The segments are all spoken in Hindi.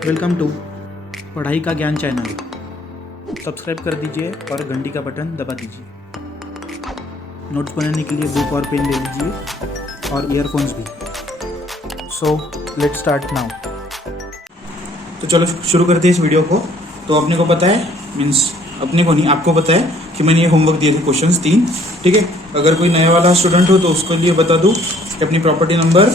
वेलकम टू पढ़ाई का ज्ञान चैनल। सब्सक्राइब कर दीजिए और घंटी का बटन दबा दीजिए। नोट्स बनाने के लिए बुक और पेन ले लीजिए और ईयरफोन्स भी। So let's start now. तो चलो शुरू करते हैं इस वीडियो को। तो अपने को पता है, मीन्स अपने को नहीं, आपको पता है कि मैंने ये होमवर्क दिए थे क्वेश्चंस 3, ठीक है। अगर कोई नया वाला स्टूडेंट हो तो उसके लिए बता दूँ कि अपनी प्रॉपर्टी नंबर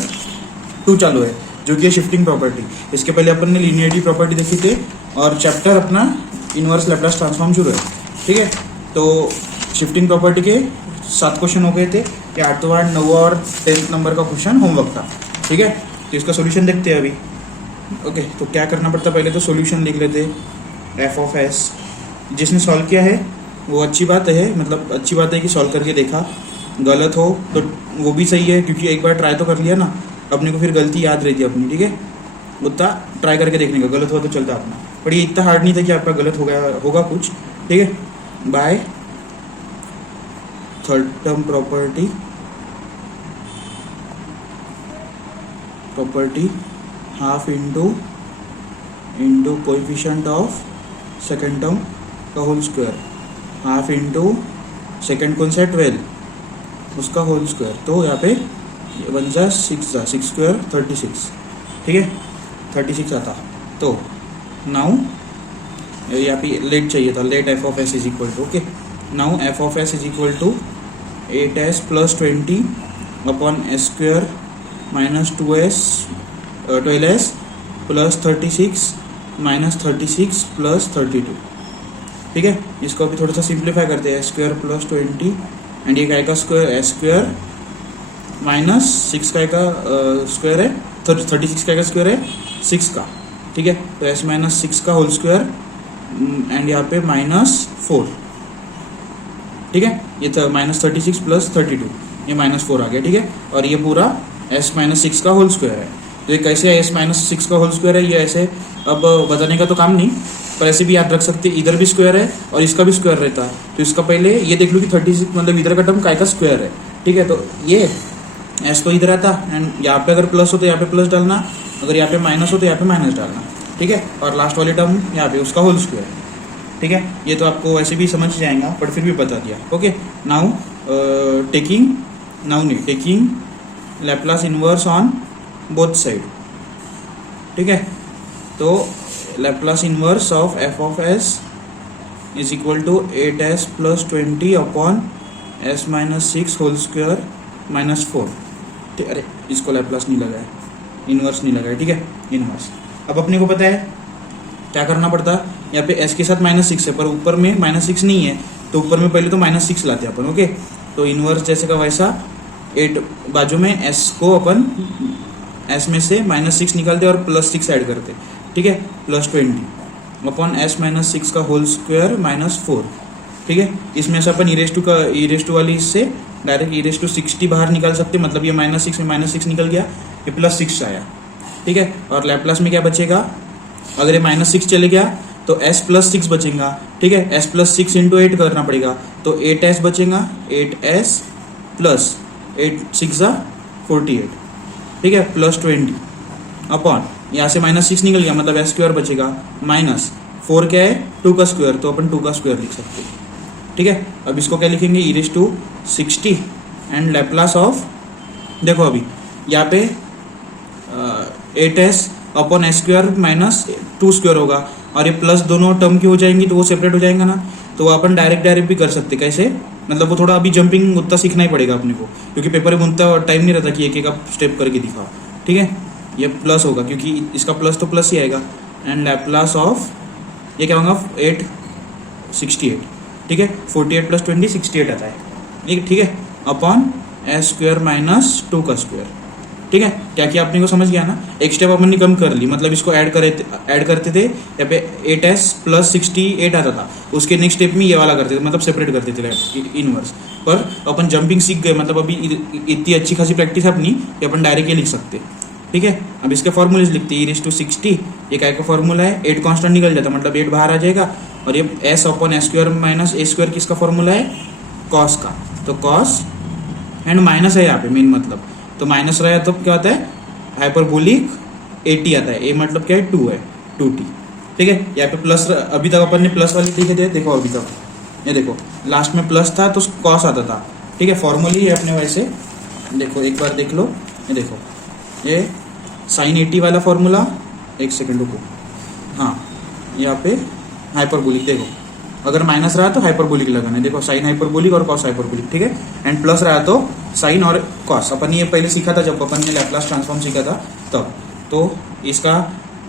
2 चालू है, जो कि है शिफ्टिंग प्रॉपर्टी। इसके पहले अपन ने लीनियरिटी प्रॉपर्टी देखी थी और चैप्टर अपना इनवर्स लैप्लास ट्रांसफॉर्म शुरू है, ठीक है। तो शिफ्टिंग प्रॉपर्टी के 7 क्वेश्चन हो गए थे। ये 8वां 9वां और 10th नंबर का क्वेश्चन होमवर्क था, ठीक है। तो इसका सोल्यूशन देखते हैं अभी। ओके, तो क्या करना पड़ता है, पहले तो सोल्यूशन लिख लेते। एफ ऑफ एस जिसने सॉल्व किया है वो अच्छी बात है, मतलब अच्छी बात है कि सॉल्व करके देखा। गलत हो तो वो भी सही है, क्योंकि एक बार ट्राई तो कर लिया ना, अपने को फिर गलती याद रहती है अपनी, ठीक है। उतना ट्राई करके देखने का, गलत हुआ तो चलता अपना। पर ये इतना हार्ड नहीं था कि आपका गलत हो गया होगा कुछ, ठीक है। By third term property half into coefficient of second term का whole square, half into second कौन सा है 12 उसका होल स्क्वायर। तो यहाँ पे 1 जा 6 स्क्वायर 36, ठीक है, 36 आता। तो नाउ यहाँ पे लेट चाहिए था, let F of S is equal to, okay. Now F of S is equal to 8s + 20 upon S square minus 12s plus 36 minus 36 plus 32, ठीक है। इसको अभी थोड़ा सा सिंप्लीफाई करते हैं। एस स्क्वायर प्लस 20 एंड ये क्या का स्क्वायर, एस स्क्वायर माइनस 6 का स्क्वायर है, 36 का स्क्वायर है 6 का, ठीक है। तो एस माइनस 6 का होल स्क्वायर एंड यहाँ पे -4, ठीक है। ये था -36 प्लस 32, ये -4 आ गया, ठीक है। और ये पूरा एस माइनस 6 का होल स्क्वायर है। तो ये कैसे एस माइनस 6 का होल स्क्वायर है, ये ऐसे अब बताने का तो काम नहीं, पर ऐसे भी याद रख सकते। इधर भी स्क्वायर है और इसका भी स्क्वायर रहता है। तो इसका पहले ये देख लो कि 36 मतलब इधर का टर्म काय का स्क्वायर है, ठीक है। तो ये एस तो इधर आता एंड यहाँ पे अगर प्लस हो तो यहाँ पे प्लस डालना, अगर यहाँ पे माइनस हो तो यहाँ पे माइनस डालना, ठीक है। और लास्ट वाले टर्म यहाँ पे उसका होल स्क्वायर, ठीक है। ये तो आपको वैसे भी समझ जाएगा, बट फिर भी बता दिया, okay. Now taking Laplace inverse on both side, ठीक है। तो Laplace inverse of F of S is equal to 8s + 20 upon s minus 6 whole square -4, ठीक। अरे इसको लैप्लास नहीं लगा है, इनवर्स नहीं लगा है, ठीक है, इनवर्स। अब अपने को पता है क्या करना पड़ता है, यहाँ पे s के साथ -6 है, पर ऊपर में -6 नहीं है, तो ऊपर में पहले तो -6 लाते हैं अपन, ओके। तो इनवर्स जैसे का वैसा 8 बाजू में s को अपन s में से -6 निकालते और +6 ऐड करते, ठीक है, प्लस 20 अपॉन s माइनस 6 का होल स्क्वायर -4, ठीक है। इसमें से अपन ई रेस टू वाली इससे डायरेक्ट e60 बाहर निकाल सकते, मतलब ये -6 में -6 निकल गया, ये +6 आया, ठीक है। और लैप्लास में क्या बचेगा, अगर ये -6 चले गया तो s + 6 बचेगा, ठीक है। s + 6 × 8 करना पड़ेगा, तो 8s बचेगा, 8s प्लस 8 6 48, ठीक है, प्लस 20 अपॉन यहाँ से -6 निकल गया, मतलब एस स्क्वायर बचेगा, -4 क्या है 2 का स्क्वायर, तो अपन 2 का स्क्वायर लिख सकते हैं, ठीक है। अब इसको क्या लिखेंगे, e60 एंड लैप्लास ऑफ, देखो अभी यहाँ पे 8s upon S square -2 square होगा, और ये प्लस दोनों टर्म की हो जाएंगी तो वो सेपरेट हो जाएंगे ना, तो वो अपन डायरेक्ट भी कर सकते। कैसे, मतलब वो थोड़ा अभी जंपिंग उतना सीखना ही पड़ेगा अपने को, क्योंकि पेपर में उतना टाइम नहीं रहता कि एक एक स्टेप करके दिखाओ, ठीक है। ये प्लस होगा क्योंकि इसका प्लस तो प्लस ही आएगा, एंड लैप्लास ऑफ ये क्या होगा 868, ठीक है। 48 + 20 68 आता है, ठीक है, अपॉन एस स्क्वायर -2 का स्क्वायर, ठीक है। क्या किया अपने को समझ गया ना। एक स्टेप अपन ने कम कर ली, मतलब इसको ऐड करते थे, यहाँ पे 8s + 68 आता था, उसके नेक्स्ट स्टेप में ये वाला करते थे, मतलब सेपरेट करते थे इनवर्स। पर अपन जंपिंग सीख गए, मतलब अभी इतनी अच्छी खासी प्रैक्टिस है अपनी कि अपन डायरेक्ट ये लिख सकते, ठीक है। अब इसके फॉर्मूलेज लिखते हैं, e60 ये क्या का फॉर्मूला है, 8 कांस्टेंट निकल जाता, मतलब 8 बाहर आ जाएगा, और ये s upon s square minus a square किसका फॉर्मूला है, कॉस का, तो कॉस एंड माइनस है यहाँ पे मेन, मतलब तो माइनस रहा तो क्या होता है हाइपरबोलिक 80 आता है, ए मतलब क्या है 2 है, 2t। ठीक है, यहाँ पे प्लस, अभी तक अपन ने प्लस वाली लिखे थे, देखो अभी तक ये देखो लास्ट में प्लस था तो कॉस आता था। ठीक है, फॉर्मूली है अपने वैसे, देखो एक बार देख लो, ये देखो ये साइन 80 वाला फॉर्मूला, एक सेकंड रुको, हाँ यहाँ पे हाइपरबोलिक, देखो अगर माइनस रहा तो हाइपरबोलिक लगाना है, देखो साइन हाइपरबोलिक और कॉस हाइपरबोलिक। ठीक है, एंड प्लस रहा तो साइन और कॉस, अपन ये पहले सीखा था जब अपन ने लैप्लास ट्रांसफॉर्म सीखा था तब। तो इसका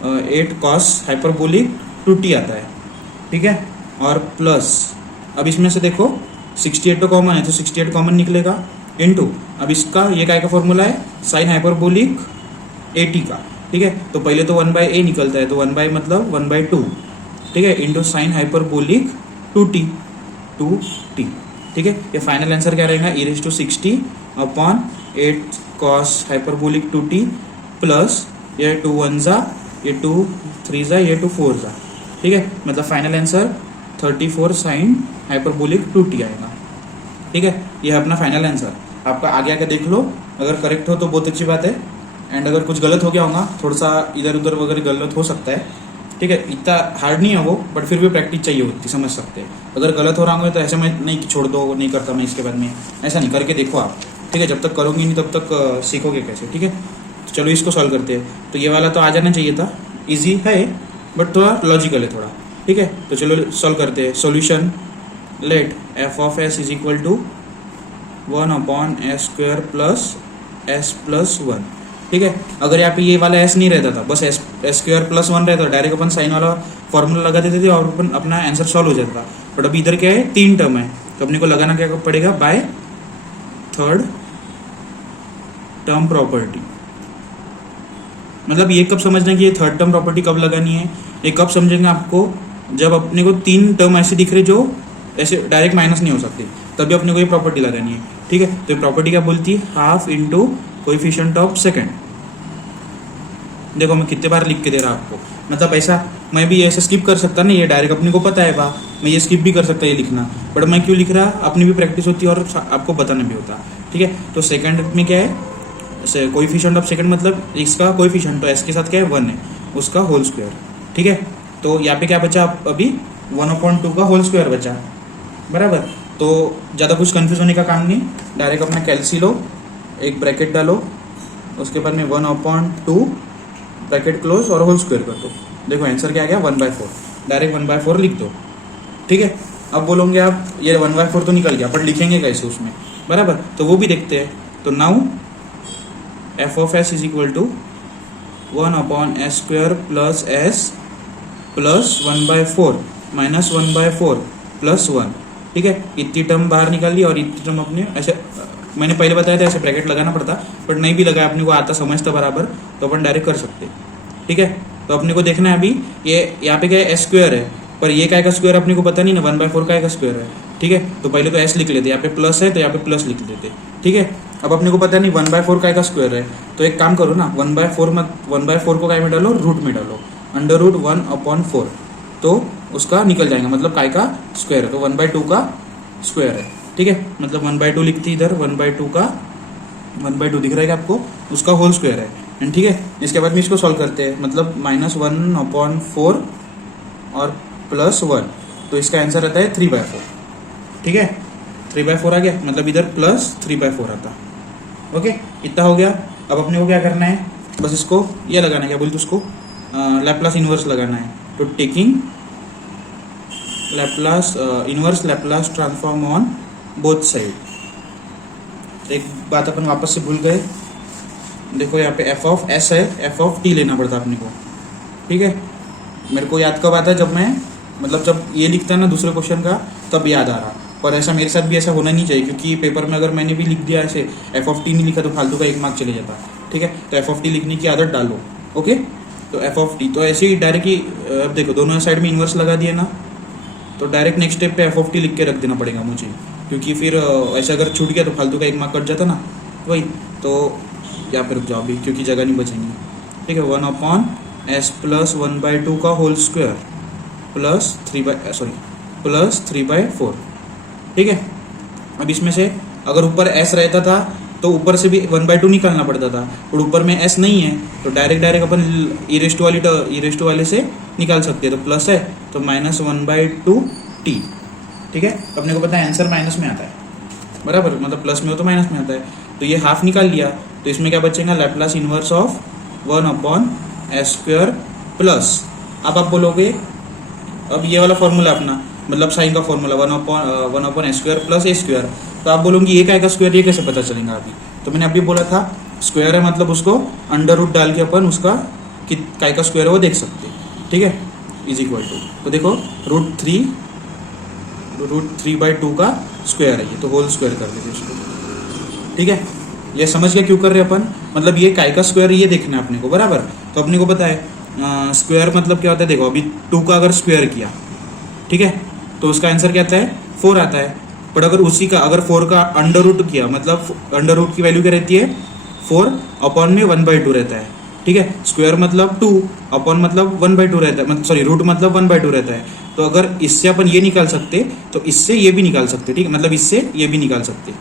8 कॉस हाइपरबोलिक 2t आता है। ठीक है, और प्लस अब इसमें से देखो 68 तो कॉमन है तो 68 कॉमन निकलेगा, इनटू अब इसका ये काय का फॉर्मूला है, साइन हाइपरबोलिक 80 का। ठीक है, तो पहले तो 1/a निकलता है, तो 1 मतलब 1/2। ठीक है, इंटू साइन हाइपरबोलिक 2t। ठीक है, ये फाइनल आंसर क्या रहेगा, e⁻60 upon 8 cos hyperbolic 2t plus ये 2 1 जा, ये 2 3 जा, ये 2 4 जा। ठीक है, मतलब final answer 34 sine hyperbolic 2t आएगा। ठीक है, ये है अपना फाइनल आंसर। आपका आगे आके देख लो, अगर करेक्ट हो तो बहुत अच्छी बात है, एंड अगर कुछ गलत हो गया होगा, थोड़ा सा इधर उधर वगैरह गलत हो सकता है। ठीक है, इतना हार्ड नहीं है वो, बट फिर भी प्रैक्टिस चाहिए होती, समझ सकते हैं। अगर गलत हो रहा होगा तो ऐसे में नहीं कि छोड़ दो, नहीं करता मैं इसके बाद में, ऐसा नहीं, करके देखो आप। ठीक है, जब तक करोगे नहीं तब तक सीखोगे कैसे। ठीक है, तो चलो इसको सॉल्व करते हैं। तो ये वाला तो आ जाना चाहिए था, ईजी है बट थोड़ा लॉजिकल है थोड़ा। ठीक है, तो चलो सॉल्व करते हैं। Solution, let F of S is equal to 1/s² plus s plus 1। ठीक है, अगर यहाँ पे ये वाला s नहीं रहता था, बस s² प्लस 1 रहता, डायरेक्ट अपन साइन वाला फॉर्मूला लगा देते थे और अपन अपना आंसर सॉल्व हो जाता था। बट अभी इधर क्या है, 3 टर्म है, तो अपने को लगाना क्या पड़ेगा, बाय थर्ड टर्म प्रॉपर्टी। मतलब ये कब समझना कि ये थर्ड टर्म प्रॉपर्टी कब लगानी है, ये कब समझेंगे आपको, जब अपने को 3 टर्म ऐसे दिख रहे जो ऐसे डायरेक्ट माइनस नहीं हो सकते, तभी अपने को ये प्रॉपर्टी लगानी है। ठीक है, तो ये प्रॉपर्टी क्या बोलती है, half into coefficient of second. देखो मैं कितने बार लिख के दे रहा आपको, मतलब ऐसा मैं भी ऐसे स्किप कर सकता ना, ये डायरेक्ट अपने को पता है बा, मैं ये स्किप भी कर सकता ये लिखना, बट मैं क्यों लिख रहा, अपनी भी प्रैक्टिस होती है और आपको बताना भी होता। ठीक है, तो सेकंड में क्या है, कोएफिशिएंट ऑफ सेकंड मतलब इसका कोएफिशिएंट, तो एस के साथ क्या है 1 है, उसका होल स्क्वायर। ठीक है, तो यहाँ पे क्या बचा अभी, 1/2 का होल स्क्वायर बचा, बराबर। तो ज़्यादा कुछ कंफ्यूज होने का काम नहीं, डायरेक्ट अपना कैल्सी लो, एक ब्रैकेट डालो, उसके बाद में 1/2 ब्रैकेट क्लोज और होल स्क्वायर कर दो। देखो आंसर क्या आ गया, 1/4, डायरेक्ट 1/4 लिख दो। ठीक है, अब बोलोगे आप ये 1/4 तो निकल गया, पर लिखेंगे कैसे उसमें, बराबर, तो वो भी देखते हैं। तो now F of S is equal to 1/s² plus s plus 1/4 minus 1/4 plus 1। ठीक है, इतनी टर्म बाहर निकाल ली और इतनी टर्म अपने ऐसे, मैंने पहले बताया था ऐसे ब्रैकेट लगाना पड़ता, बट नहीं भी लगाया, अपने को आता समझता बराबर, तो अपन डायरेक्ट कर सकते। ठीक है, तो अपने को देखना है अभी ये यहाँ पे क्या है, s² है, पर ये काय का स्क्वायर अपने को पता नहीं ना, 1/4 काय का स्क्वायर है। ठीक है, तो पहले तो s लिख लेते, यहाँ पे प्लस है तो यहाँ पे प्लस लिख लेते। ठीक है, अब अपने को पता नहीं 1/4 काय का स्क्वायर है, तो एक काम करो ना, 1/4 को काय में डालो, रूट में डालो, √1/4, तो उसका निकल जाएगा, मतलब काय का स्क्वायर है, तो 1/2 का स्क्वायर है। ठीक है, मतलब 1/2 लिखती इधर, 1/2 का 1/2 दिख रहा है आपको, उसका होल स्क्वायर है। एंड ठीक है, इसके बाद में इसको सॉल्व करते हैं, मतलब -1/4 और प्लस 1, तो इसका आंसर आता है 3/4। ठीक है, 3/4 आ गया, मतलब इधर प्लस 3/4 आता। ओके, इतना हो गया। अब अपने को क्या करना है, बस इसको ये लगाना है, क्या बोलते उसको, लैप्लास इन्वर्स लगाना है। तो taking Laplace inverse Laplace transform on both side. एक बात अपन वापस से भूल गए, देखो यहाँ पे एफ ऑफ एस है, एफ ऑफ टी लेना पड़ता अपने को। ठीक है, मेरे को याद कब आता है, जब मैं मतलब जब ये लिखता है ना दूसरे क्वेश्चन का, तब याद आ रहा, पर ऐसा मेरे साथ भी ऐसा होना नहीं चाहिए, क्योंकि पेपर में अगर मैंने भी लिख दिया ऐसे एफ ऑफ टी नहीं लिखा तो फालतू का 1 मार्क चले जाता। ठीक है, तो एफ ऑफ टी लिखने की आदत डालो। ओके, तो एफ ऑफ टी, तो ऐसे ही डायरेक्ट ही अब देखो दोनों साइड में इन्वर्स लगा दिया ना, तो डायरेक्ट नेक्स्ट स्टेप पे एफ ऑफ टी लिख के रख देना पड़ेगा मुझे, क्योंकि फिर ऐसा अगर छूट गया तो फालतू का 1 मार्क कट जाता ना, वही। तो यहाँ पे रुक जाओ अभी, क्योंकि जगह नहीं बचेंगी। ठीक है, 1/s प्लस 1/2 का होल स्क्वायर प्लस 3/4। ठीक है, अब इसमें से अगर ऊपर s रहता था तो ऊपर से भी 1/2 निकालना पड़ता था, और ऊपर में s नहीं है तो डायरेक्ट अपन e वाले से निकाल सकते हैं। तो प्लस है तो -1/2t, ठीक है। अपने को पता है आंसर माइनस में आता है, बराबर, मतलब प्लस में हो तो माइनस में आता है। तो ये हाफ निकाल लिया, तो इसमें क्या बचेगा, Laplace inverse of 1/s² plus, अब आप बोलोगे अब ये वाला फॉर्मूला अपना, मतलब साइन का फॉर्मूला 1/s² प्लस a², तो आप बोलोगे ये क्या का स्क्वायर, ये कैसे पता चलेगा अभी। तो मैंने अभी बोला था स्क्वायर है मतलब उसको अंडर रूट डाल के अपन उसका काय का स्क्वायर है वो देख सकते हैं, ठीक है। इज इक्वल टू, तो देखो √3/2 का स्क्वायर है ये, तो होल स्क्वायर कर देते इसको, ठीक है। ये समझ गया क्यों कर रहे अपन, मतलब ये काय का स्क्वायर ये देखना है अपने को, बराबर। तो अपने को पता है स्क्वायर मतलब क्या होता है, देखो अभी 2 का अगर स्क्वायर किया, ठीक है, तो उसका आंसर क्या आता है 4 आता है। बट अगर उसी का अगर 4 का अंडर रूट किया, मतलब अंडर रूट की वैल्यू क्या रहती है 4 अपॉन में 1/2 रहता है, ठीक है। स्क्वायर मतलब 2 अपॉन मतलब 1/2 रहता है, सॉरी रूट मतलब 1/2 रहता है। तो अगर इससे अपन ये निकाल सकते तो इससे ये भी निकाल सकते, ठीक है, मतलब इससे ये भी निकाल सकते,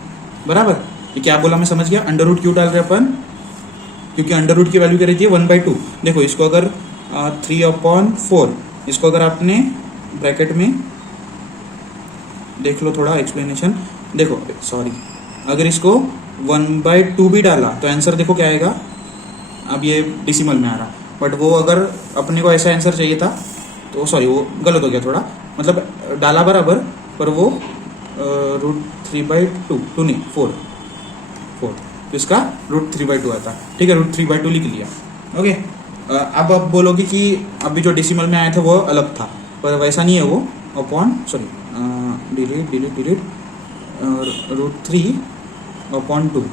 बराबर। ये क्या बोला मैं समझ गया, अंडर रूट क्यों डाल रहे अपन, क्योंकि अंडर रूट की वैल्यू क्या रहती है 1/2। देखो इसको अगर 3/4, इसको अगर आपने ब्रैकेट में देख लो थोड़ा एक्सप्लेनेशन, देखो सॉरी, अगर इसको 1/2 भी डाला तो आंसर देखो क्या आएगा, अब ये डिसिमल में आ रहा, बट वो अगर अपने को ऐसा आंसर चाहिए था तो सॉरी वो गलत हो गया थोड़ा, मतलब डाला बराबर पर वो √3/2 नहीं 4, तो इसका √3/2 आता, ठीक है, √3/2 लिख लिया, ओके। अब आप बोलोगे कि अभी जो डिसिमल में आया था वो अलग था, पर वैसा नहीं है वो, अपॉन सॉरी डिलीट √3/2,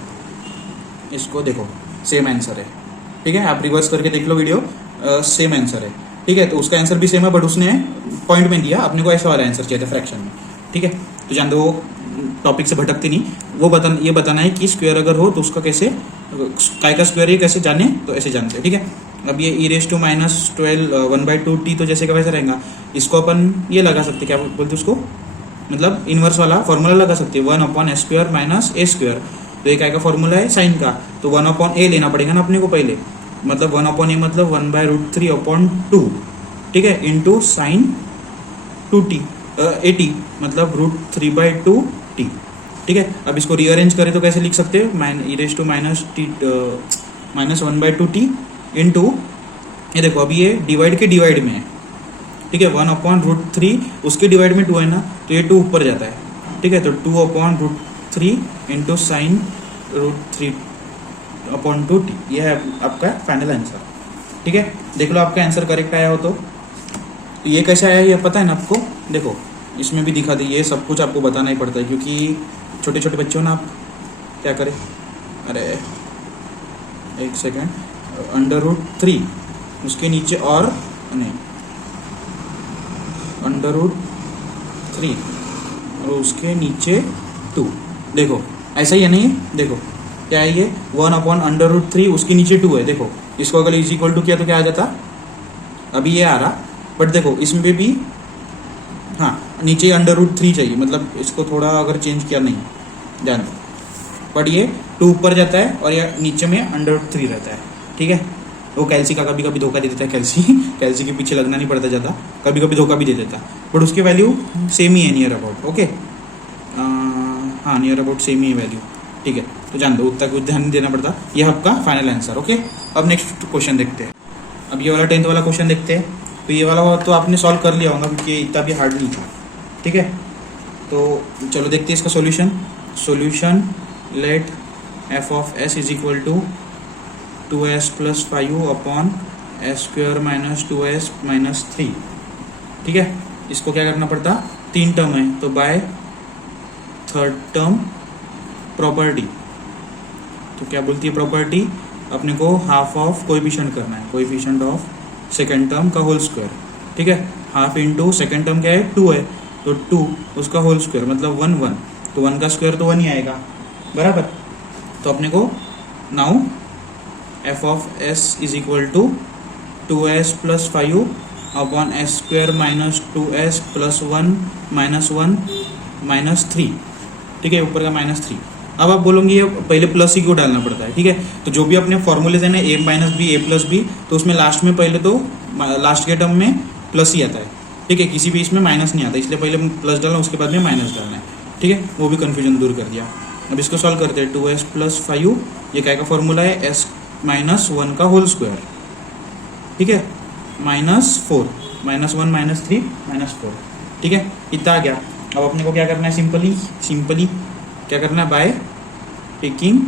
इसको देखो सेम आंसर है, ठीक है। आप रिवर्स करके देख लो वीडियो, सेम आंसर है, ठीक है। तो उसका आंसर भी सेम है, बट उसने पॉइंट में दिया, अपने को ऐसा वाला आंसर चाहिए था फ्रैक्शन में, ठीक है। तो जान दो वो टॉपिक से भटकते नहीं, वो ये बताना है कि स्क्वायर अगर हो तो उसका कैसे, काय का स्क्वायर ये कैसे जाने, तो ऐसे जानते हैं, ठीक है। अब ये e⁻12 1/2t तो जैसे का वैसे रहेगा, इसको अपन ये लगा सकते, क्या बोलते उसको, मतलब इनवर्स वाला फॉर्मूला लगा सकते हैं 1/s² माइनस a²। तो ये काय का फॉर्मूला है साइन का, तो 1/a लेना पड़ेगा ना अपने को पहले, मतलब 1/a मतलब 1/√3/2, ठीक है, इंटू साइन 2t 80 मतलब √3/2t, ठीक है। अब इसको रीअरेंज करें तो कैसे लिख सकते हैं, -1/2t इंटू, ये देखो अभी ये डिवाइड में है, ठीक है, 1/√3 उसके डिवाइड में 2 है ना, तो ये 2 ऊपर जाता है, ठीक है। तो 2/√3 इंटू साइन √3/2t, ये है आपका फाइनल आंसर, ठीक है। देख लो आपका आंसर करेक्ट आया हो तो ये कैसे आया ये पता है ना आपको, देखो इसमें भी दिखा दी, ये सब कुछ आपको बताना ही पड़ता है क्योंकि छोटे छोटे बच्चे हो ना, आप क्या करें, अरे एक सेकेंड, √3 उसके नीचे और नहीं, √3 और उसके नीचे 2, देखो ऐसा ही है नहीं, देखो क्या है ये 1/√3 उसके नीचे 2 है, देखो इसको अगर इज इक्वल टू किया तो क्या आ जाता, अभी ये आ रहा, बट देखो इसमें भी हाँ नीचे √3 चाहिए, मतलब इसको थोड़ा अगर चेंज किया नहीं ध्यान दो, बट ये 2 ऊपर जाता है और ये नीचे में √3 रहता है, ठीक है। वो कैल्सी का कभी कभी धोखा दे देता है, कैल्सी के पीछे लगना नहीं पड़ता ज़्यादा, कभी कभी धोखा भी दे देता, बट उसकी वैल्यू सेम ही है नियर अबाउट, ओके, हाँ नियर अबाउट सेम ही है वैल्यू, ठीक है। तो जान दो उतना कुछ ध्यान नहीं देना पड़ता, ये आपका फाइनल आंसर, ओके। अब नेक्स्ट क्वेश्चन देखते हैं, अब ये वाला 10th वाला क्वेश्चन देखते हैं। तो ये वाला तो आपने सॉल्व कर लिया होगा क्योंकि इतना भी हार्ड नहीं था, ठीक है। तो चलो देखते हैं इसका solution let f(s) is equal to 2s + 5u upon s² - 2s - 3, ठीक है। इसको क्या करना पड़ता, 3 टर्म है तो बाय थर्ड टर्म प्रॉपर्टी, तो क्या बोलती है प्रॉपर्टी, अपने को हाफ ऑफ कोएफिशिएंट करना है, कोएफिशिएंट ऑफ सेकेंड टर्म का होल स्क्वायर, ठीक है। हाफ इंटू सेकेंड टर्म क्या है 2 है, तो 2 उसका होल स्क्वायर मतलब 1 तो 1 का स्क्वायर तो 1 ही आएगा, बराबर। तो अपने को now f(s) is equal to 2s + 5u upon s² - 2s + 1 - 1 - 3, ठीक है, ऊपर का -3, अब आप बोलोगे ये पहले प्लस ही क्यों डालना पड़ता है, ठीक है। तो जो भी अपने फॉर्मूलेज है ना ए माइनस बी ए प्लस बी, तो उसमें लास्ट में पहले तो लास्ट के टर्म में प्लस ही आता है, ठीक है, किसी भी इसमें माइनस नहीं आता, इसलिए पहले प्लस डालना उसके बाद में माइनस डालना है, ठीक है। वो भी कन्फ्यूजन दूर कर दिया। अब इसको सॉल्व करते हैं। 2s प्लस 5 ये क्या का फॉर्मूला है, s माइनस 1 का होल स्क्वायर, ठीक है, -4 -1 -3 -4, ठीक है, इतना आ गया। अब अपने को क्या करना है, सिंपली क्या करना है, बाय टेकिंग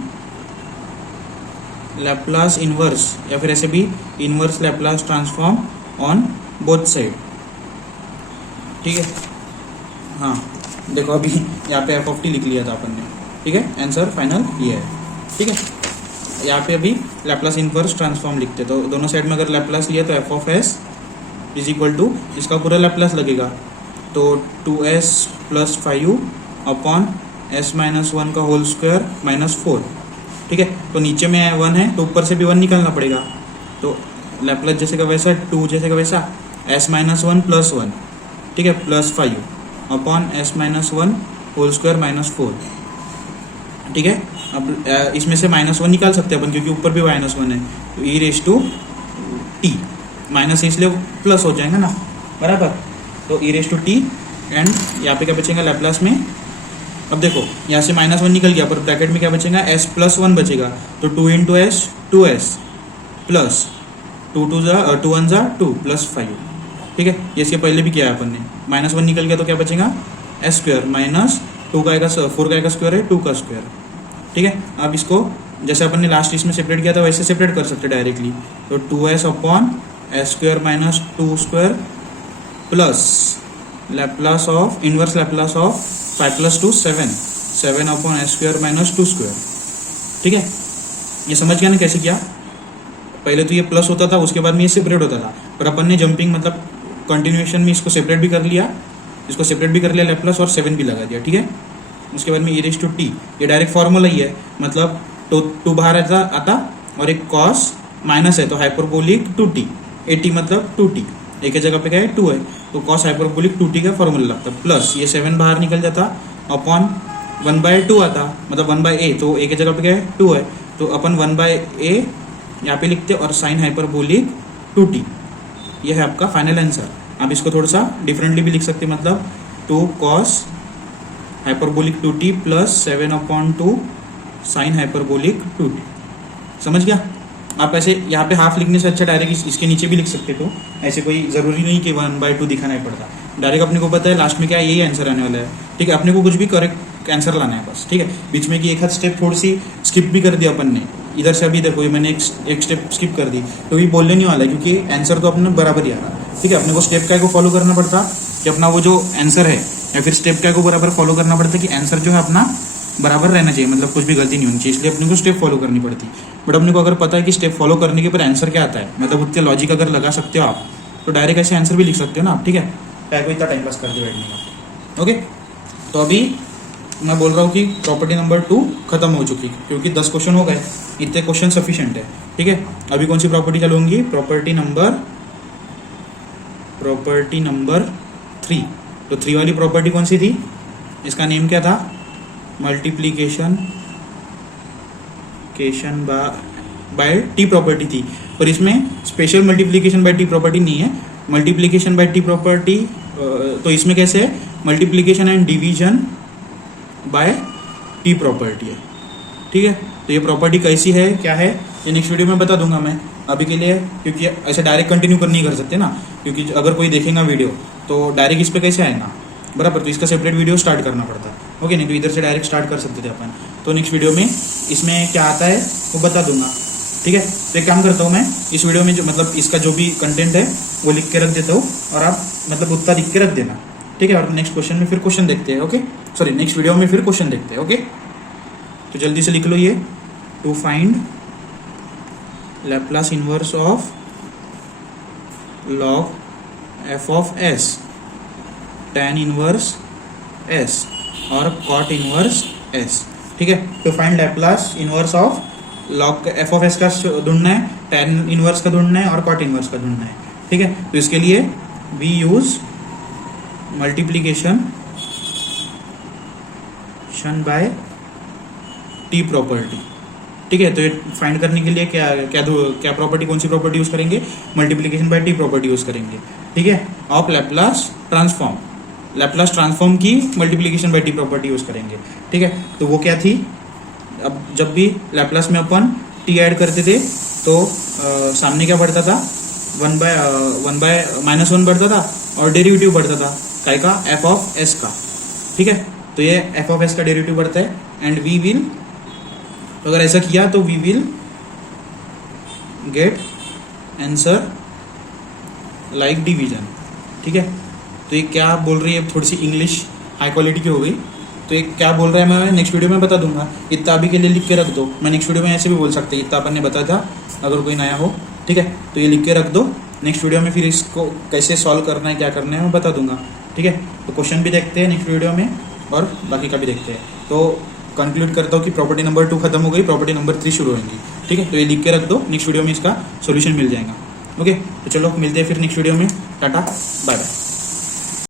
लैप्लास इनवर्स या फिर ऐसे भी inverse Laplace transform on both side, ठीक है। हाँ देखो अभी यहाँ पे f लिख लिया था अपन ने, ठीक है, आंसर फाइनल ये है, ठीक है। यहाँ पे अभी लैप्लास इनवर्स ट्रांसफॉर्म लिखते, तो दोनों साइड में अगर लैप्लास लिया तो f(s) इज इक्वल टू इसका पूरा लैप्लास लगेगा, तो 2s plus 5 upon s minus 1 का होल स्क्वायर -4, ठीक है। तो नीचे में 1 है तो ऊपर से भी 1 निकालना पड़ेगा, तो लैप्लास जैसे का वैसा 2 जैसे का वैसा s माइनस 1 प्लस 1, ठीक है, plus 5 upon s minus 1 whole square -4, ठीक है। अब इसमें से -1 निकाल सकते हैं अपन क्योंकि ऊपर भी -1 है, तो ई रेस टू टी माइनस इसलिए प्लस हो जाएगा ना, बराबर। तो ई रेस टू टी एंड यहाँ पे क्या बचेगा लैप्लास में, अब देखो यहाँ से -1 निकल गया पर ब्रैकेट में क्या बचेगा, s प्लस 1 बचेगा, तो 2 इंटू एस 2s प्लस 2 1 जा 2 प्लस 5, ठीक है। ये इसके पहले भी किया है अपन ने, -1 निकल गया तो क्या बचेगा, s स्क्वायर माइनस 2 का आएगा 4 का आएगा स्क्वायर है 2 का स्क्वायर, ठीक है। अब इसको जैसे अपन ने लास्ट इसमें सेपरेट किया था वैसे सेपरेट कर सकते डायरेक्टली, तो 2s upon S square minus 2 square plus Laplace of inverse Laplace of 5 plus 2 7 upon S square minus 2 square, ठीक है। ये समझ गया ना कैसे किया, पहले तो ये प्लस होता था उसके बाद में ये सेपरेट होता था, पर अपन ने जंपिंग मतलब कंटिन्यूएशन में इसको सेपरेट भी कर लिया, इसको सेपरेट भी कर लिया लैप्लास और 7 भी लगा दिया, ठीक है। उसके बाद में ई रेस टू टी, ये डायरेक्ट फॉर्मूला ही है, मतलब टू बाहर आता और एक कॉस माइनस है तो हाइपरबोलिक 2t, 80 मतलब 2t, एक ही जगह पे क्या है 2 है, तो कॉस हाइपरबोलिक 2t का फॉर्मूला लगता है, प्लस ये 7 बाहर निकल जाता अपॉन 1/2 आता, मतलब 1/a, तो एक ही जगह पे क्या है 2 है, तो अपन 1/a यहाँ पे लिखते और साइन हाइपरबोलिक 2t, ये है आपका फाइनल आंसर। आप इसको थोड़ा सा डिफरेंटली भी लिख सकते, मतलब 2 cos hyperbolic 2t plus 7/2 sine hyperbolic 2t, समझ गया। आप ऐसे यहाँ पे हाफ लिखने से अच्छा डायरेक्ट इसके नीचे भी लिख सकते, तो ऐसे कोई ज़रूरी नहीं कि 1/2 दिखाना ही पड़ता, डायरेक्ट अपने को पता है लास्ट में क्या है यही आंसर आने वाला है, ठीक है। अपने को कुछ भी करेक्ट आंसर लाना है बस, ठीक है। बीच में कि एक हाथ स्टेप थोड़ी सी स्किप भी कर दिया अपन ने, इधर से अभी देखो मैंने एक स्टेप स्किप कर दी, तो ये बोलने नहीं वाला है क्योंकि आंसर तो अपने बराबर ही आ रहा, ठीक है। अपने को स्टेप क्या को फॉलो करना पड़ता कि अपना वो जो आंसर है या फिर स्टेप क्या को बराबर फॉलो करना पड़ता कि आंसर जो है अपना बराबर रहना चाहिए, मतलब कुछ भी गलती नहीं होनी चाहिए, इसलिए अपने को स्टेप फॉलो करनी पड़ती। बट अपने को अगर पता है कि स्टेप फॉलो करने के पर आंसर क्या आता है, मतलब उतने लॉजिक अगर लगा सकते हो आप, तो डायरेक्ट ऐसे आंसर भी लिख सकते हो ना आप, ठीक है। क्या को इतना टाइम पास करके बैठने का, ओके। तो अभी मैं बोल रहा हूँ कि प्रॉपर्टी नंबर 2 खत्म हो चुकी क्योंकि 10 क्वेश्चन हो गए, इतने क्वेश्चन सफिशिएंट है, ठीक है। अभी कौन सी प्रॉपर्टी चलूंगी, प्रॉपर्टी नंबर 3। तो 3 वाली प्रॉपर्टी कौन सी थी, इसका नेम क्या था, मल्टीप्लीकेशन बाय टी प्रॉपर्टी थी, पर इसमें special multiplication by T property नहीं है, मल्टीप्लीकेशन बाय टी प्रॉपर्टी। तो इसमें कैसे है, multiplication and division bye T property है, ठीक है। तो ये प्रॉपर्टी कैसी है क्या है ये नेक्स्ट वीडियो में बता दूंगा मैं, अभी के लिए क्योंकि ऐसे डायरेक्ट कंटिन्यू कर नहीं कर सकते ना, क्योंकि अगर कोई देखेगा वीडियो तो डायरेक्ट इस पर कैसे आएगा, बराबर। तो इसका सेपरेट वीडियो स्टार्ट करना पड़ता है, ओके। नहीं तो इधर से डायरेक्ट स्टार्ट कर सकते थे अपन, तो नेक्स्ट वीडियो में इसमें क्या आता है वो बता दूंगा, ठीक है। तो एक काम करता हूँ मैं इस वीडियो में जो मतलब इसका जो भी कंटेंट है वो लिख के रख देता हूँ और आप मतलब उतना लिख के रख देना, ठीक है। और नेक्स्ट क्वेश्चन में फिर क्वेश्चन देखते हैं, ओके, सॉरी नेक्स्ट वीडियो में फिर क्वेश्चन देखते हैं, ओके। तो जल्दी से लिख लो ये, to find Laplace inverse of log f of s, tan inverse s और cot इनवर्स s, ठीक है। तो find Laplace inverse of log f of s का ढूंढना है, tan इनवर्स का ढूंढना है और cot इनवर्स का ढूंढना है, ठीक है। तो इसके लिए we use multiplication by T property. ठीक है, तो ये फाइंड करने के लिए क्या क्या क्या प्रॉपर्टी, कौन सी प्रॉपर्टी यूज़ करेंगे, multiplication by T property use करेंगे। ठीक है, of Laplace transform, Laplace transform की multiplication by T property use करेंगे। ठीक है, तो वो क्या थी, अब जब भी लैप्लास में अपन टी ऐड करते थे तो सामने क्या बढ़ता था, वन बाय -1 बढ़ता था और डेरिवेटिव बढ़ता था काय का, एफ ऑफ एस का। ठीक है, तो ये एफ ऑफ एस का डेरिवेटिव बढ़ता है एंड वी विल, तो अगर ऐसा किया तो we will get answer like division. ठीक है, तो ये क्या बोल रही है, थोड़ी सी इंग्लिश हाई क्वालिटी की हो गई, तो ये क्या बोल रहा है मैं नेक्स्ट वीडियो में बता दूंगा। इतना अभी के लिए लिख के रख दो, मैं नेक्स्ट वीडियो में ऐसे भी बोल सकते इतना अपन ने बताया था अगर कोई नया हो। ठीक है, तो ये लिख के रख दो, नेक्स्ट वीडियो में फिर इसको कैसे सॉल्व करना है, क्या करना है मैं बता दूंगा। ठीक है, तो क्वेश्चन भी देखते हैं नेक्स्ट वीडियो में और बाकी का भी देखते हैं। तो कंक्लूड करता हूँ कि प्रॉपर्टी नंबर 2 खत्म हो गई, प्रॉपर्टी नंबर 3 शुरू होगी। ठीक है, तो ये लिख के रख दो, नेक्स्ट वीडियो में इसका सोल्यूशन मिल जाएगा। ओके, तो चलो मिलते हैं फिर नेक्स्ट वीडियो में, टाटा बाय बाय।